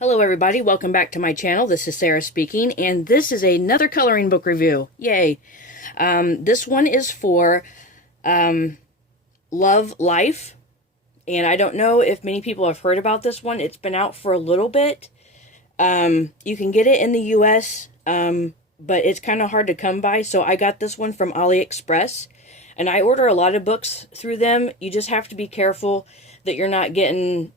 Hello everybody, welcome back to my channel. This is Sarah speaking, and this is another coloring book review. Yay! This one is for Love Life, and I don't know if many people have heard about this one. It's been out for a little bit. You can get it in the US, but it's kind of hard to come by, so I got this one from AliExpress, and I order a lot of books through them. You just have to be careful that you're not getting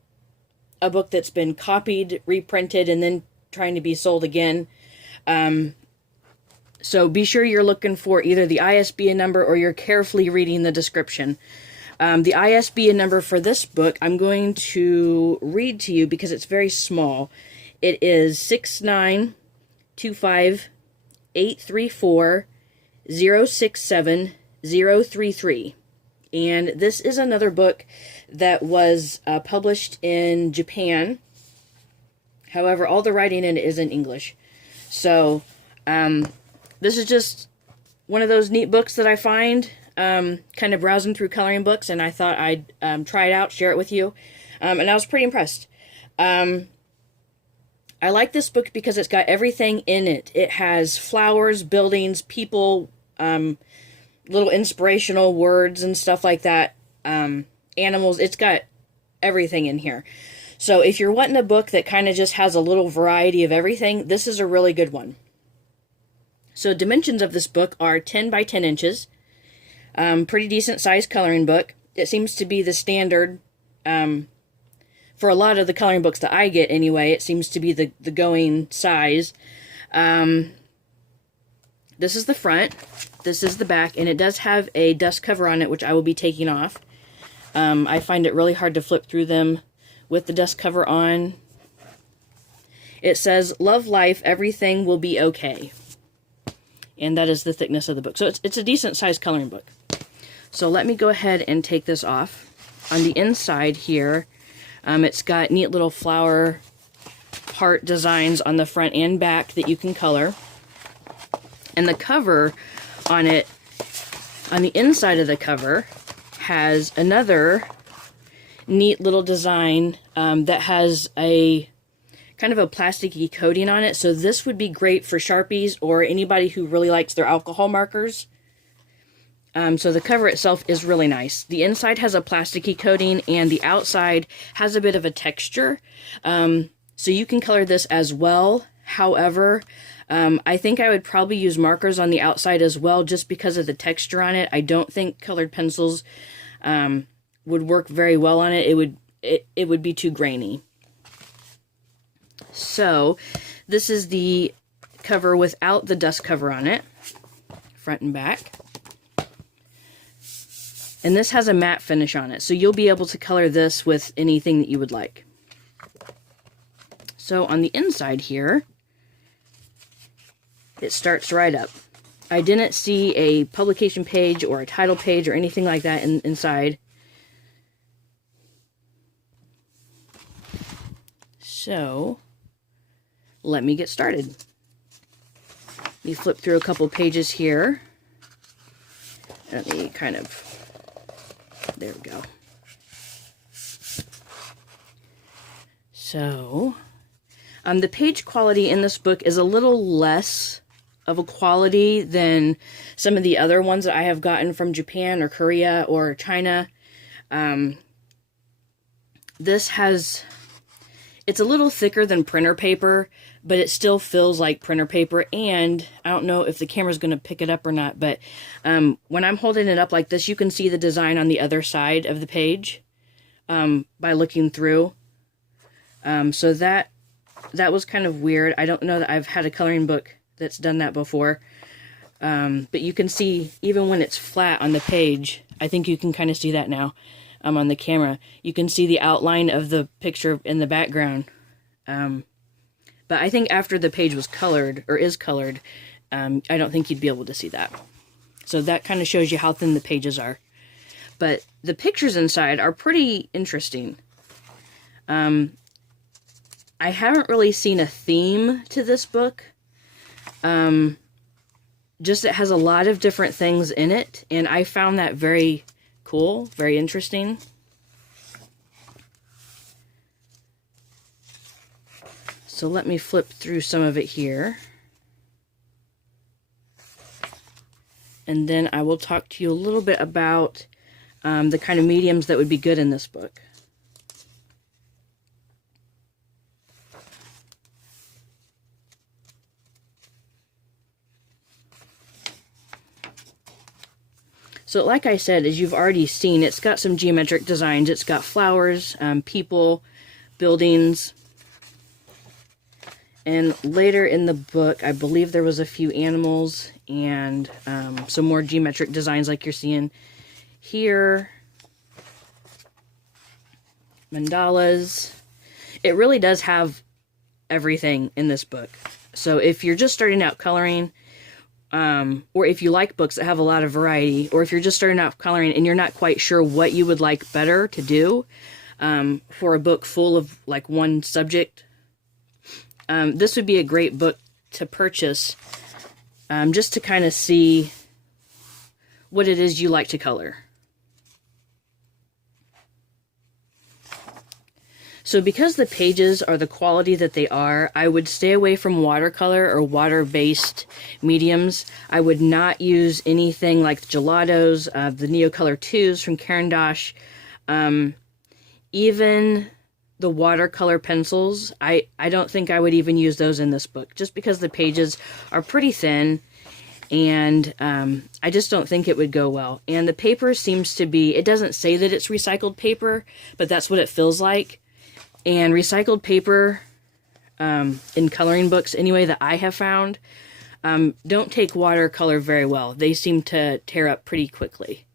a book that's been copied, reprinted, and then trying to be sold again. So be sure you're looking for either the ISBN number or you're carefully reading the description. The ISBN number for this book I'm going to read to you because it's very small. It is 6925834067033. And this is another book that was published in Japan. However, all the writing in it is in English. So, this is just one of those neat books that I find, kind of browsing through coloring books, and I thought I'd try it out, share it with you. And I was pretty impressed. I like this book because it's got everything in it. It has flowers, buildings, people, little inspirational words and stuff like that, animals. It's got everything in here. So if you're wanting a book that kind of just has a little variety of everything, this is a really good one. So dimensions of this book are 10 by 10 inches. Pretty decent sized coloring book. It seems to be the standard for a lot of the coloring books that I get anyway. It seems to be the going size. This is the front. This is the back, and it does have a dust cover on it, which I will be taking off. I find it really hard to flip through them with the dust cover on. It says, "Love life, everything will be okay." And that is the thickness of the book. So it's a decent sized coloring book. So let me go ahead and take this off. On the inside here, it's got neat little flower heart designs on the front and back that you can color. And the cover on it, on the inside of the cover, has another neat little design that has a kind of a plasticky coating on it. So this would be great for Sharpies or anybody who really likes their alcohol markers. So the cover itself is really nice. The inside has a plasticky coating and the outside has a bit of a texture. So you can color this as well. However, I think I would probably use markers on the outside as well just because of the texture on it. I don't think colored pencils would work very well on it. It would be too grainy. So this is the cover without the dust cover on it, front and back. And this has a matte finish on it, so you'll be able to color this with anything that you would like. So on the inside here, it starts right up. I didn't see a publication page or a title page or anything like that inside. So, let me get started. Let me flip through a couple pages here. Let me kind of, there we go. So, the page quality in this book is a little less of a quality than some of the other ones that I have gotten from Japan or Korea or China. This has, it's a little thicker than printer paper, but it still feels like printer paper. And I don't know if the camera's going to pick it up or not, but when I'm holding it up like this, you can see the design on the other side of the page by looking through. So that was kind of weird. I don't know that I've had a coloring book that's done that before. But you can see, even when it's flat on the page, I think you can kind of see that now on the camera. You can see the outline of the picture in the background. But I think after the page was colored, or is colored, I don't think you'd be able to see that. So that kind of shows you how thin the pages are. But the pictures inside are pretty interesting. I haven't really seen a theme to this book. Just it has a lot of different things in it, and I found that very cool, very interesting. So let me flip through some of it here. And then I will talk to you a little bit about the kind of mediums that would be good in this book. So like I said, as you've already seen, it's got some geometric designs. It's got flowers, people, buildings. And later in the book, I believe there was a few animals and some more geometric designs like you're seeing here. Mandalas. It really does have everything in this book. So if you're just starting out coloring, or if you like books that have a lot of variety, or if you're just starting out coloring and you're not quite sure what you would like better to do for a book full of like one subject, this would be a great book to purchase just to kind of see what it is you like to color. So because the pages are the quality that they are, I would stay away from watercolor or water-based mediums. I would not use anything like the Gelatos, the Neocolor 2s from Caran d'Ache, even the watercolor pencils. I don't think I would even use those in this book, just because the pages are pretty thin, and I just don't think it would go well. And the paper seems to be, it doesn't say that it's recycled paper, but that's what it feels like. And recycled paper, in coloring books anyway, that I have found, don't take watercolor very well. They seem to tear up pretty quickly.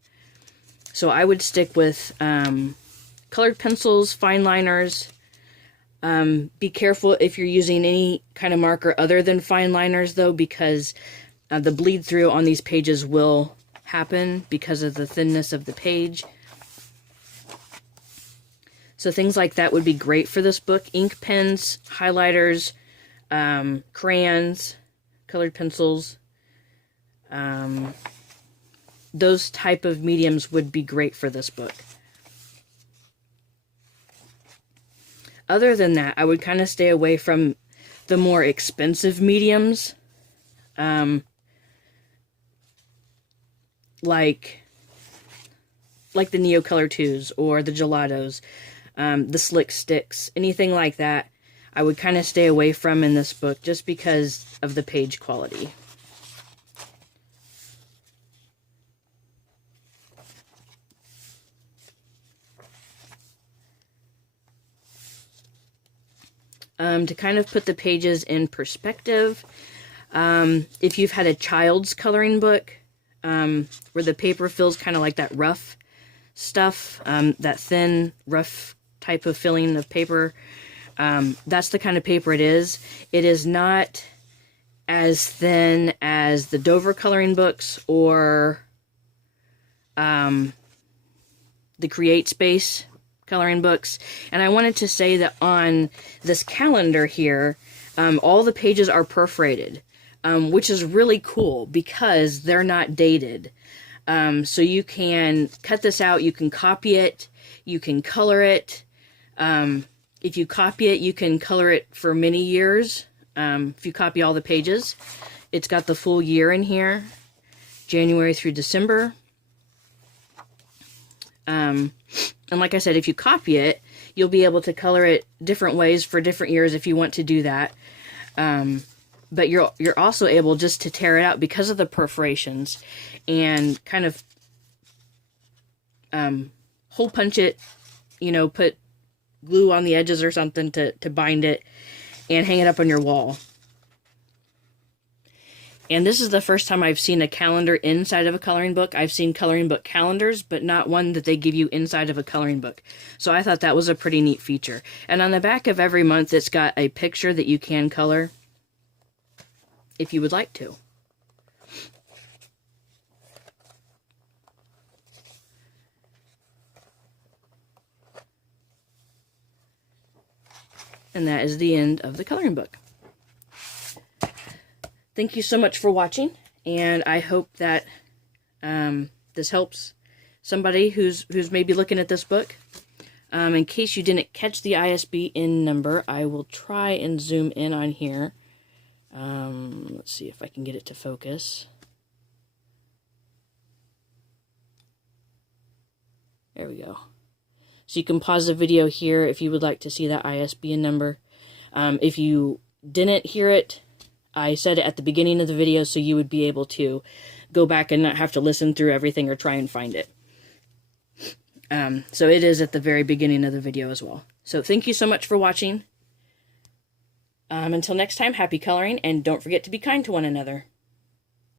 So I would stick with colored pencils, fine liners. Be careful if you're using any kind of marker other than fine liners, though, because the bleed through on these pages will happen because of the thinness of the page. So things like that would be great for this book. Ink pens, highlighters, crayons, colored pencils. Those type of mediums would be great for this book. Other than that, I would kind of stay away from the more expensive mediums. Like the Neocolor 2s or the Gelatos. The Slick Sticks, anything like that, I would kind of stay away from in this book just because of the page quality. To kind of put the pages in perspective, if you've had a child's coloring book, where the paper feels kind of like that rough stuff, that thin, rough type of filling of paper, that's the kind of paper it is. It is not as thin as the Dover coloring books or the Create Space coloring books. And I wanted to say that on this calendar here, all the pages are perforated, which is really cool because they're not dated. So you can cut this out, you can copy it, you can color it. If you copy it, you can color it for many years. If you copy all the pages, it's got the full year in here, January through December. And like I said, if you copy it, you'll be able to color it different ways for different years if you want to do that. But you're also able just to tear it out because of the perforations and kind of hole punch it, you know, put glue on the edges or something to bind it and hang it up on your wall. And this is the first time I've seen a calendar inside of a coloring book. I've seen coloring book calendars, but not one that they give you inside of a coloring book. So I thought that was a pretty neat feature. And on the back of every month, it's got a picture that you can color if you would like to. And that is the end of the coloring book. Thank you so much for watching, and I hope that this helps somebody who's maybe looking at this book. In case you didn't catch the ISBN number, I will try and zoom in on here. Let's see if I can get it to focus. There we go. So you can pause the video here if you would like to see that ISBN number. If you didn't hear it, I said it at the beginning of the video so you would be able to go back and not have to listen through everything or try and find it. So it is at the very beginning of the video as well. So thank you so much for watching. Until next time, happy coloring, and don't forget to be kind to one another.